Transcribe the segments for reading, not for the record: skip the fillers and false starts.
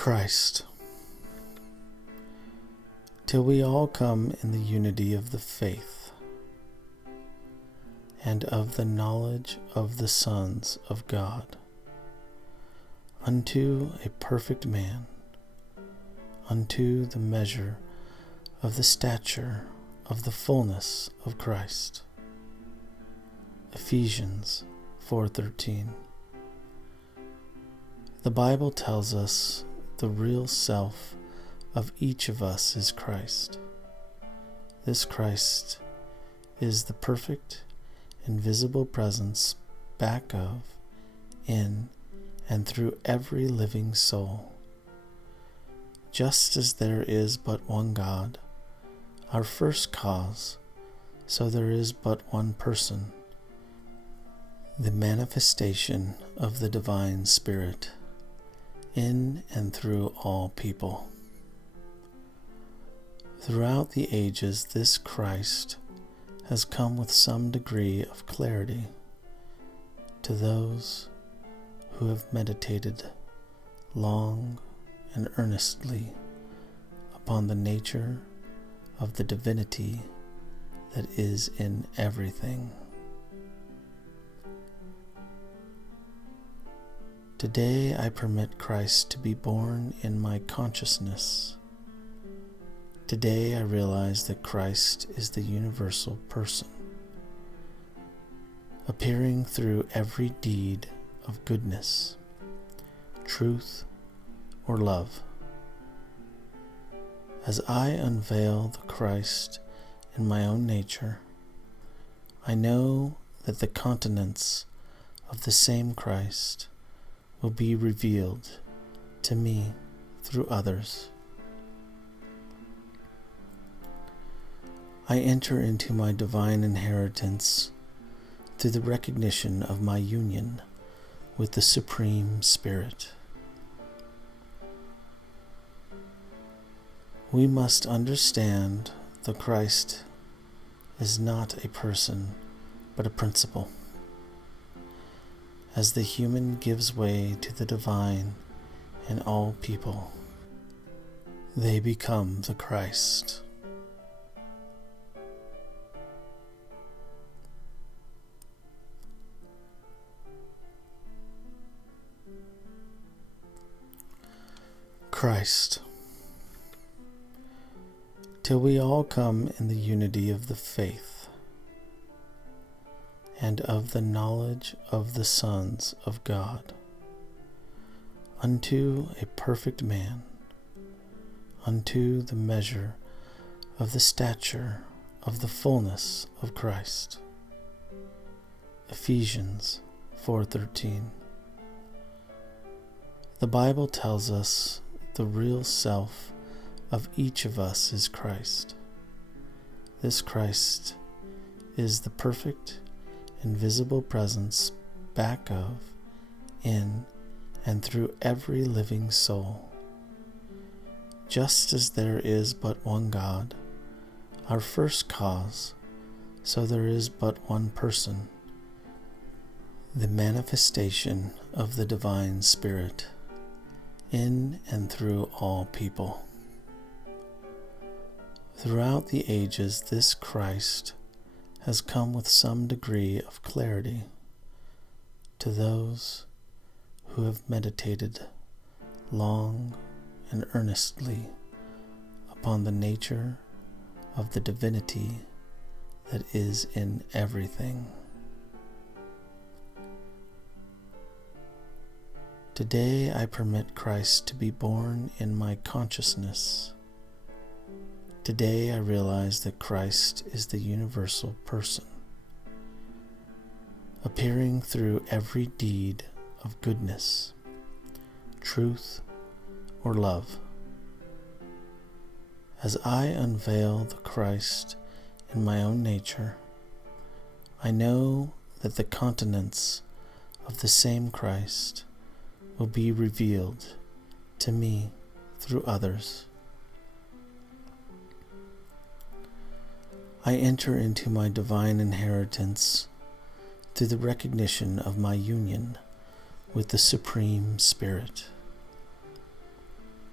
Christ, till we all come in the unity of the faith and of the knowledge of the sons of God, unto a perfect man, unto the measure of the stature of the fullness of Christ. Ephesians 4:13. The Bible tells us the real self of each of us is Christ. This Christ is the perfect, invisible presence back of, in, and through every living soul. Just as there is but one God, our first cause, so there is but one person, the manifestation of the divine Spirit, in and through all people. Throughout the ages, this Christ has come with some degree of clarity to those who have meditated long and earnestly upon the nature of the divinity that is in everything. Today I permit Christ to be born in my consciousness. Today I realize that Christ is the universal person, appearing through every deed of goodness, truth, or love. As I unveil the Christ in my own nature, I know that the continents of the same Christ will be revealed to me through others. I enter into my divine inheritance through the recognition of my union with the Supreme Spirit. We must understand that Christ is not a person, but a principle. As the human gives way to the divine in all people, they become the Christ. Christ, till we all come in the unity of the faith and of the knowledge of the sons of God, unto a perfect man, unto the measure of the stature of the fullness of Christ. Ephesians 4:13. The Bible tells us the real self of each of us is Christ. This Christ is the perfect, invisible presence back of, in, and through every living soul. Just as there is but one God, our first cause, so there is but one person, the manifestation of the divine Spirit, in and through all people. Throughout the ages, this Christ has come with some degree of clarity to those who have meditated long and earnestly upon the nature of the divinity that is in everything. Today I permit Christ to be born in my consciousness. Today I realize that Christ is the universal person, appearing through every deed of goodness, truth, or love. As I unveil the Christ in my own nature, I know that the continents of the same Christ will be revealed to me through others. I enter into my divine inheritance through the recognition of my union with the Supreme Spirit.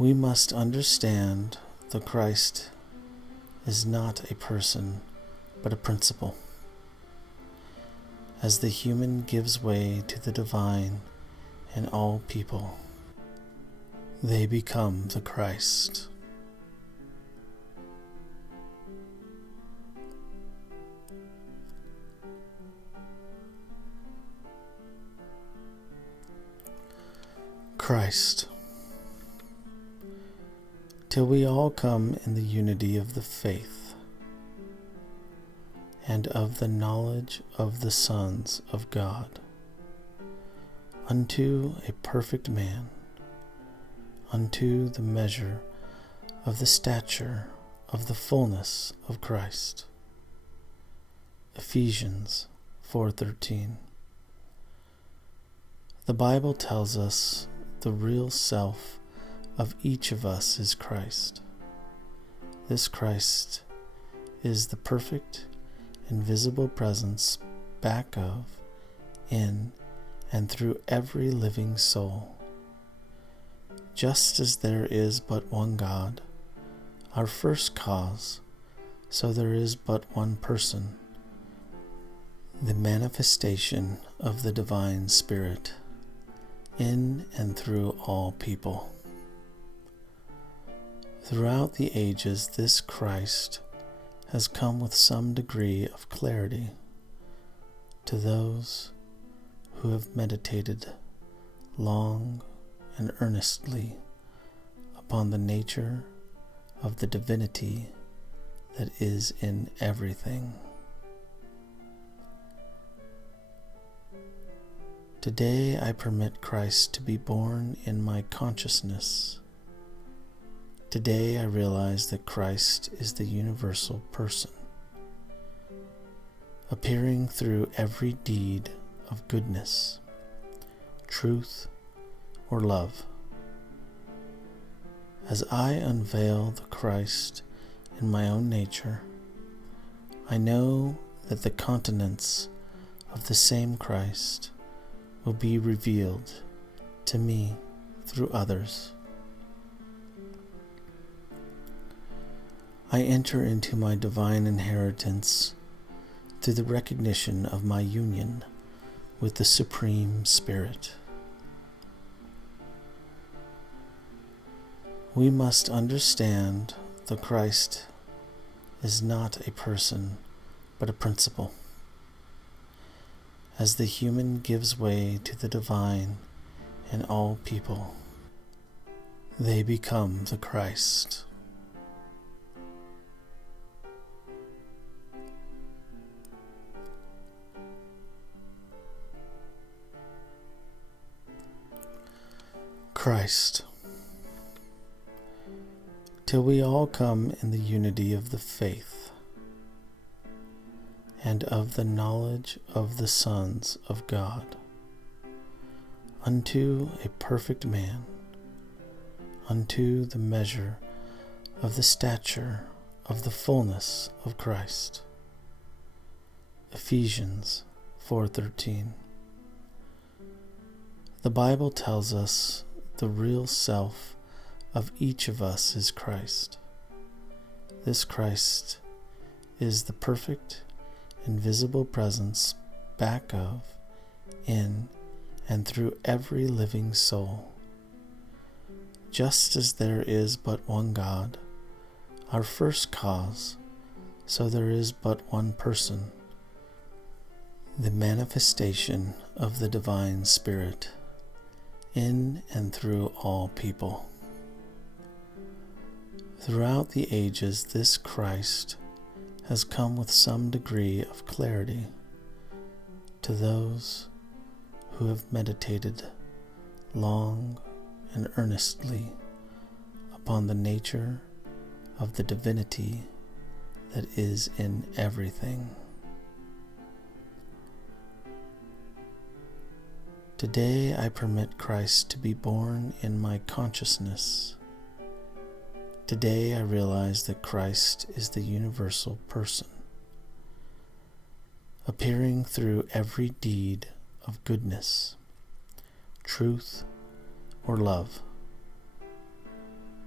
We must understand that Christ is not a person, but a principle. As the human gives way to the divine in all people, they become the Christ. Christ. Till we all come in the unity of the faith and of the knowledge of the sons of God, unto a perfect man, unto the measure of the stature of the fullness of Christ. Ephesians 4:13. The Bible tells us the real self of each of us is Christ. This Christ is the perfect, invisible presence back of, in, and through every living soul. Just as there is but one God, our first cause, so there is but one person, the manifestation of the divine Spirit, in and through all people. Throughout the ages, this Christ has come with some degree of clarity to those who have meditated long and earnestly upon the nature of the divinity that is in everything. Today I permit Christ to be born in my consciousness. Today I realize that Christ is the universal person, appearing through every deed of goodness, truth, or love. As I unveil the Christ in my own nature, I know that the continents of the same Christ will be revealed to me through others. I enter into my divine inheritance through the recognition of my union with the Supreme Spirit. We must understand that Christ is not a person, but a principle. As the human gives way to the divine in all people, they become the Christ. Christ. Till we all come in the unity of the faith and of the knowledge of the sons of God, unto a perfect man, unto the measure of the stature of the fullness of Christ. Ephesians 4:13. The Bible tells us the real self of each of us is Christ. This Christ is the perfect, invisible presence back of, in, and through every living soul. Just as there is but one God, our first cause, so there is but one person, the manifestation of the divine Spirit, in and through all people. Throughout the ages, this Christ has come with some degree of clarity to those who have meditated long and earnestly upon the nature of the divinity that is in everything. Today I permit Christ to be born in my consciousness. Today I realize that Christ is the universal person, appearing through every deed of goodness, truth, or love.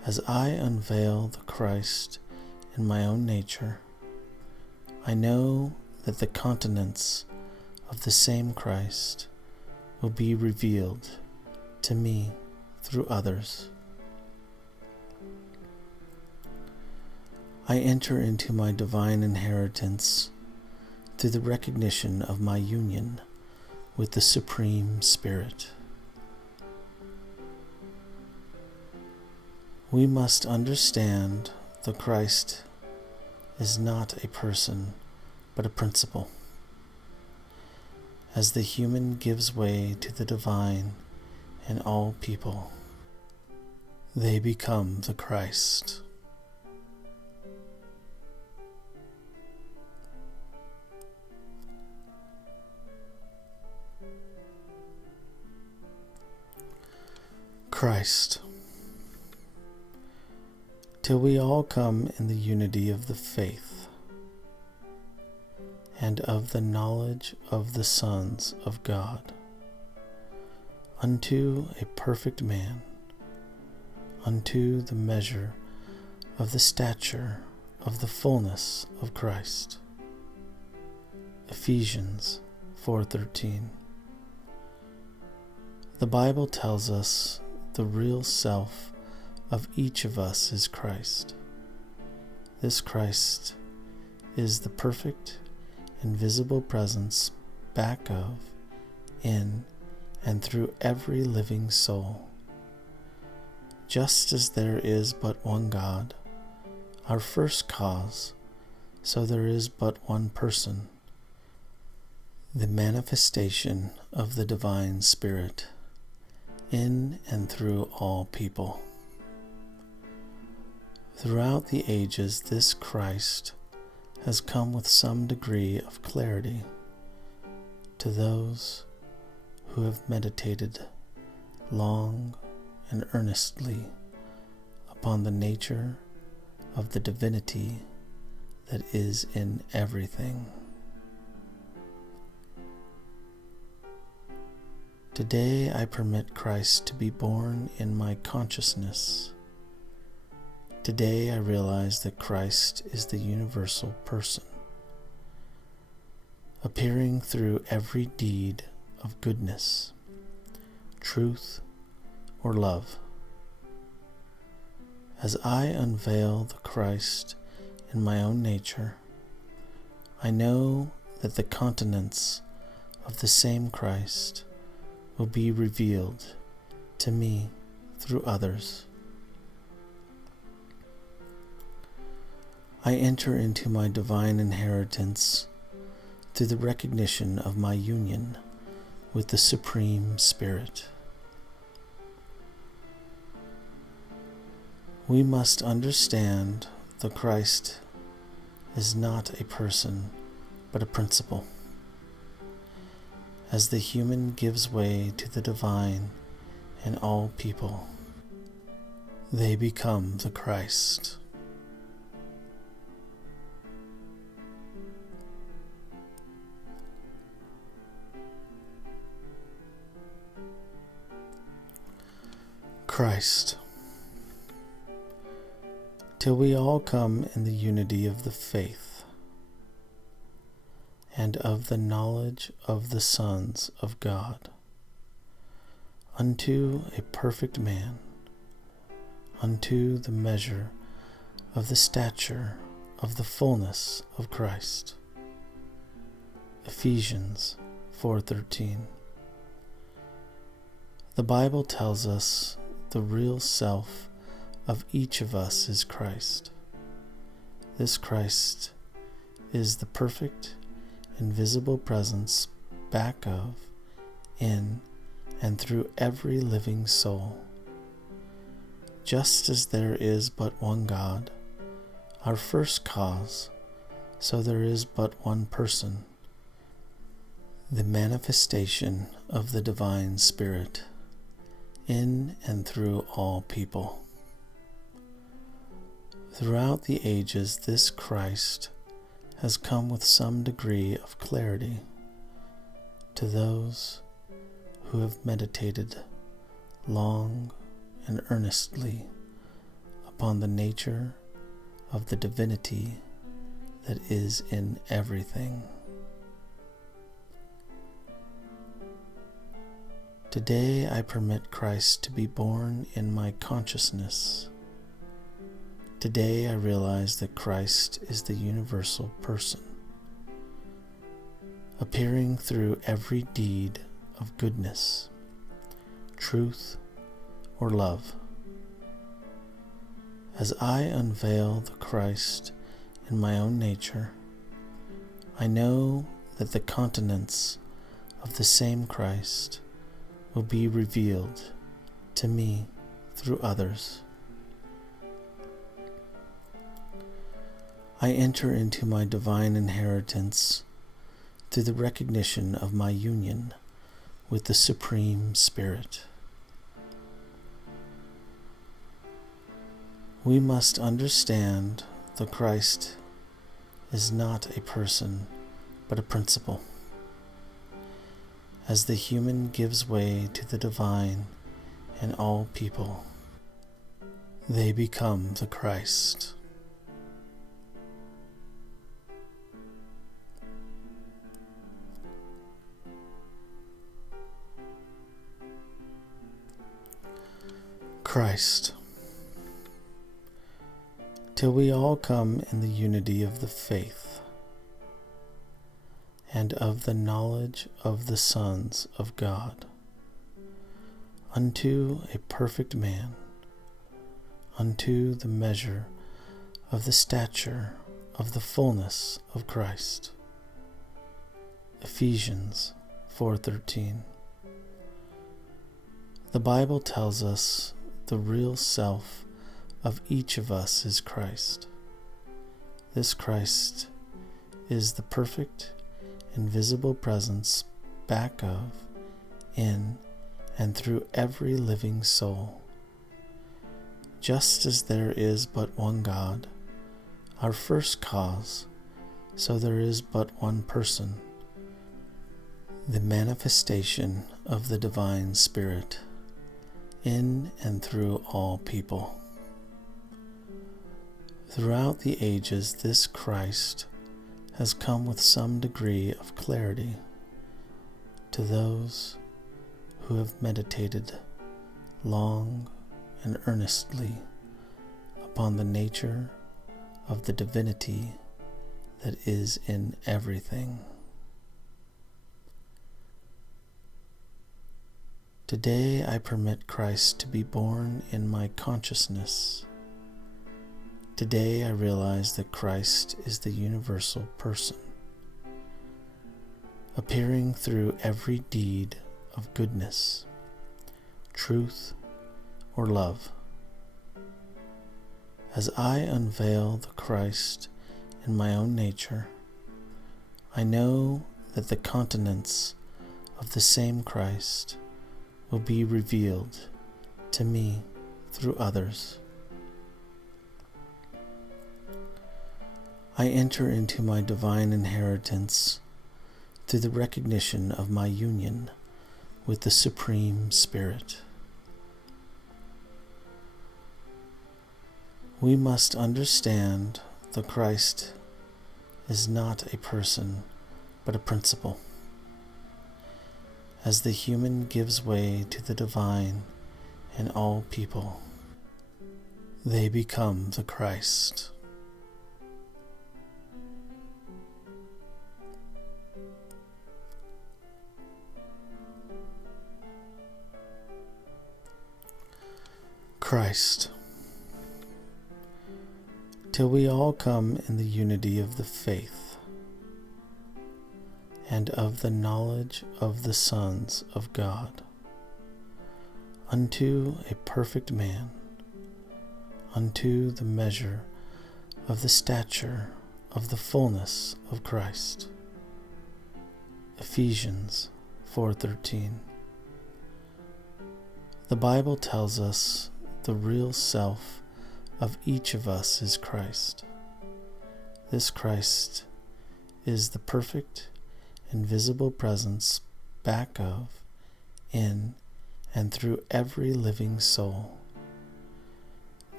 As I unveil the Christ in my own nature, I know that the continents of the same Christ will be revealed to me through others. I enter into my divine inheritance through the recognition of my union with the Supreme Spirit. We must understand the Christ is not a person, but a principle. As the human gives way to the divine in all people, they become the Christ. Christ. Till we all come in the unity of the faith and of the knowledge of the sons of God, unto a perfect man, unto the measure of the stature of the fullness of Christ. Ephesians 4:13. The Bible tells us the real self of each of us is Christ. This Christ is the perfect, invisible presence back of, in, and through every living soul. Just as there is but one God, our first cause, so there is but one person, the manifestation of the divine Spirit, in and through all people. Throughout the ages, this Christ has come with some degree of clarity to those who have meditated long and earnestly upon the nature of the divinity that is in everything. Today I permit Christ to be born in my consciousness. Today I realize that Christ is the universal person, appearing through every deed of goodness, truth, or love. As I unveil the Christ in my own nature, I know that the continents of the same Christ will be revealed to me through others. I enter into my divine inheritance through the recognition of my union with the Supreme Spirit. We must understand the Christ is not a person, but a principle. As the human gives way to the divine in all people, they become the Christ. Christ. Till we all come in the unity of the faith and of the knowledge of the sons of God, unto a perfect man, unto the measure of the stature of the fullness of Christ. Ephesians 4:13. The Bible tells us the real self of each of us is Christ. This Christ is the perfect, invisible presence back of, in, and through every living soul. Just as there is but one God, our first cause, so there is but one person, the manifestation of the divine Spirit, in and through all people. Throughout the ages, this Christ has come with some degree of clarity to those who have meditated long and earnestly upon the nature of the divinity that is in everything. Today I permit Christ to be born in my consciousness. Today I realize that Christ is the universal person, appearing through every deed of goodness, truth, or love. As I unveil the Christ in my own nature, I know that the continents of the same Christ will be revealed to me through others. I enter into my divine inheritance through the recognition of my union with the Supreme Spirit. We must understand that Christ is not a person, but a principle. As the human gives way to the divine in all people, they become the Christ. Christ. Till we all come in the unity of the faith and of the knowledge of the sons of God, unto a perfect man, unto the measure of the stature of the fullness of Christ. Ephesians 4:13. The Bible tells us the real self of each of us is Christ. This Christ is the perfect, invisible presence back of, in, and through every living soul. Just as there is but one God, our first cause, so there is but one person, the manifestation of the divine Spirit, in and through all people. Throughout the ages, this Christ has come with some degree of clarity to those who have meditated long and earnestly upon the nature of the divinity that is in everything. Today I permit Christ to be born in my consciousness. Today I realize that Christ is the universal person, appearing through every deed of goodness, truth, or love. As I unveil the Christ in my own nature, I know that the continents of the same Christ will be revealed to me through others. I enter into my divine inheritance through the recognition of my union with the Supreme Spirit. We must understand that Christ is not a person, but a principle. As the human gives way to the divine in all people, they become the Christ. Christ. Till we all come in the unity of the faith and of the knowledge of the sons of God, unto a perfect man, unto the measure of the stature of the fullness of Christ. Ephesians 4:13. The Bible tells us the real self of each of us is Christ. This Christ is the perfect, invisible presence back of, in, and through every living soul.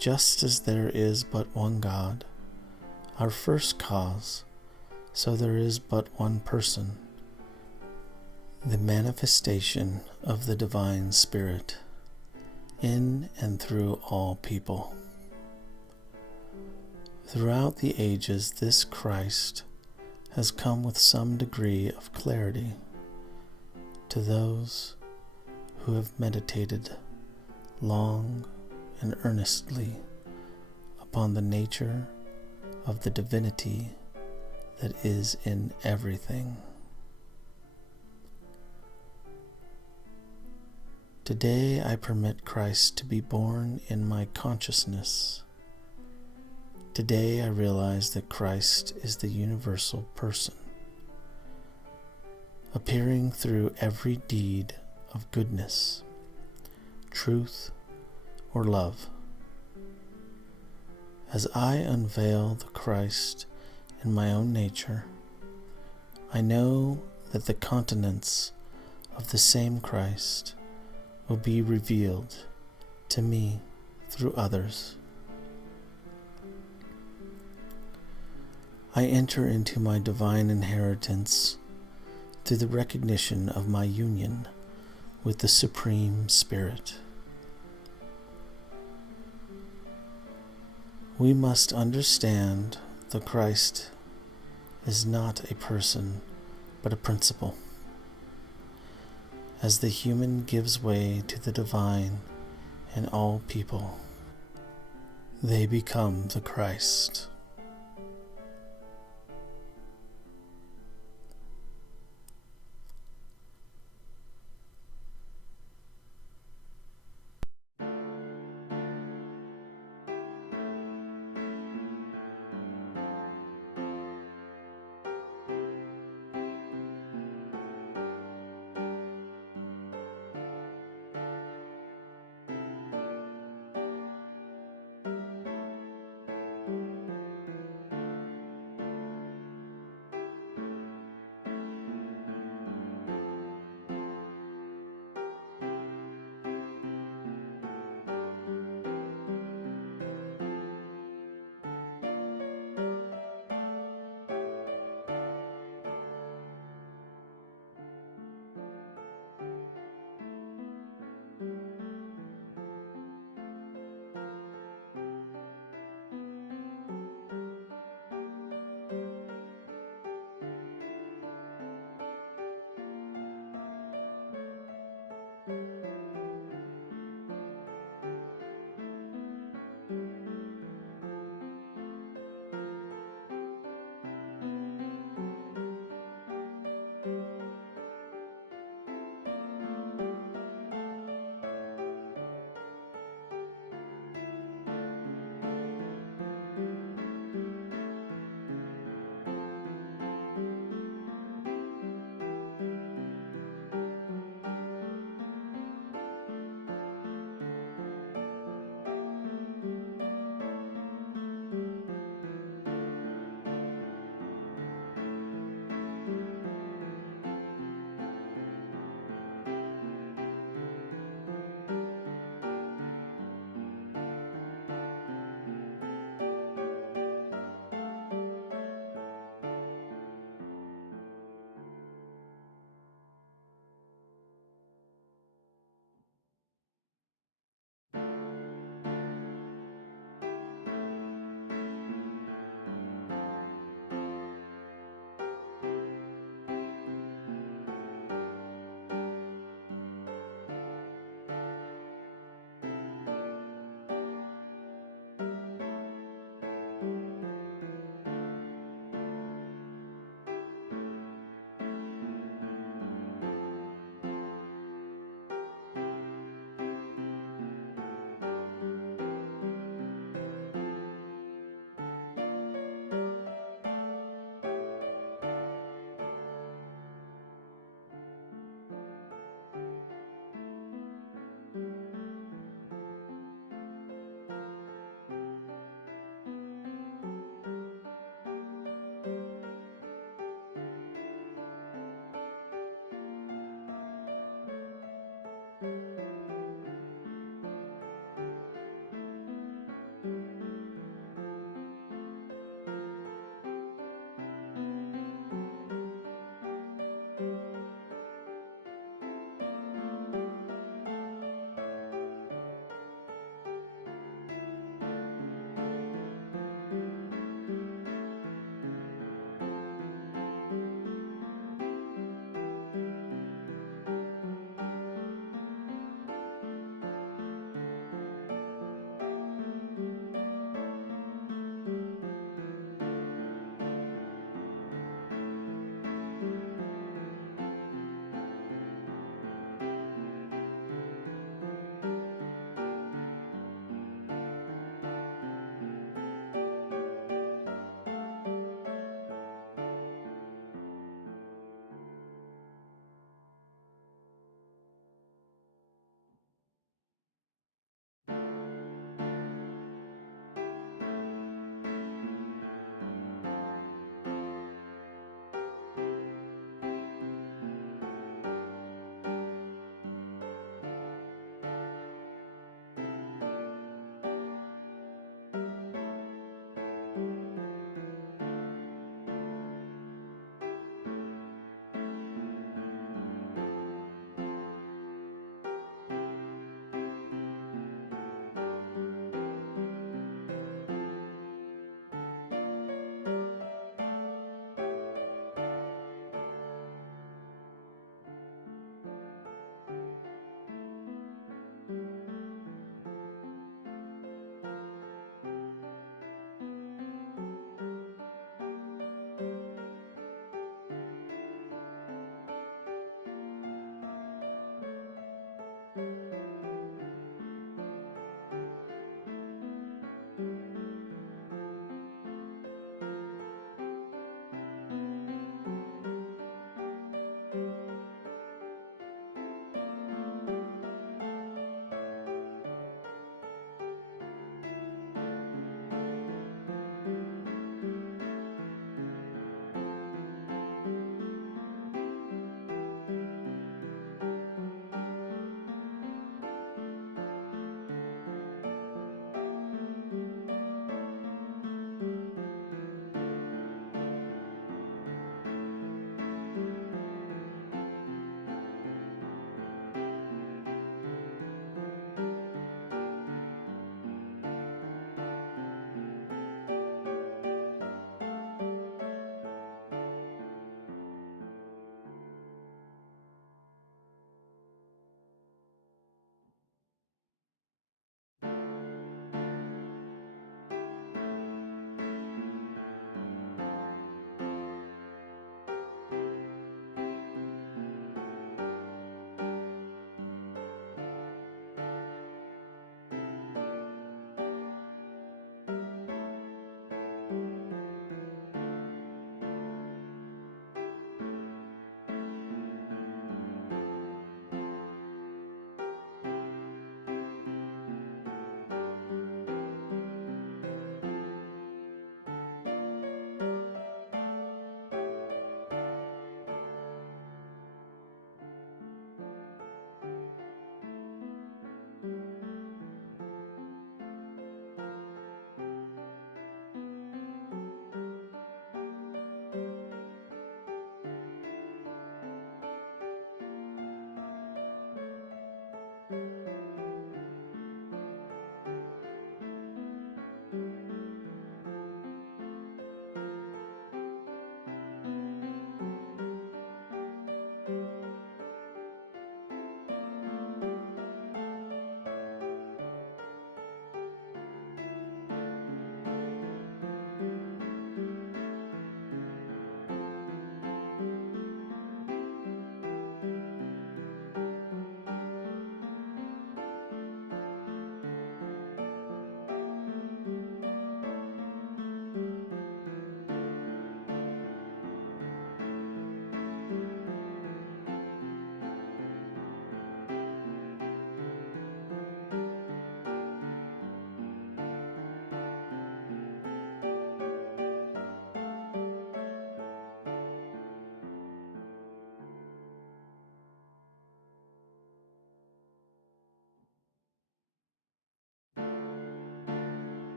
Just as there is but one God, our first cause, so there is but one person, the manifestation of the Divine Spirit, in and through all people. Throughout the ages, this Christ has come with some degree of clarity to those who have meditated long and earnestly upon the nature of the divinity that is in everything. Today I permit Christ to be born in my consciousness. Today I realize that Christ is the universal person, appearing through every deed of goodness, truth, or love. As I unveil the Christ in my own nature, I know that the countenance of the same Christ will be revealed to me through others. I enter into my divine inheritance through the recognition of my union with the Supreme Spirit. We must understand that Christ is not a person, but a principle. As the human gives way to the divine in all people, they become the Christ.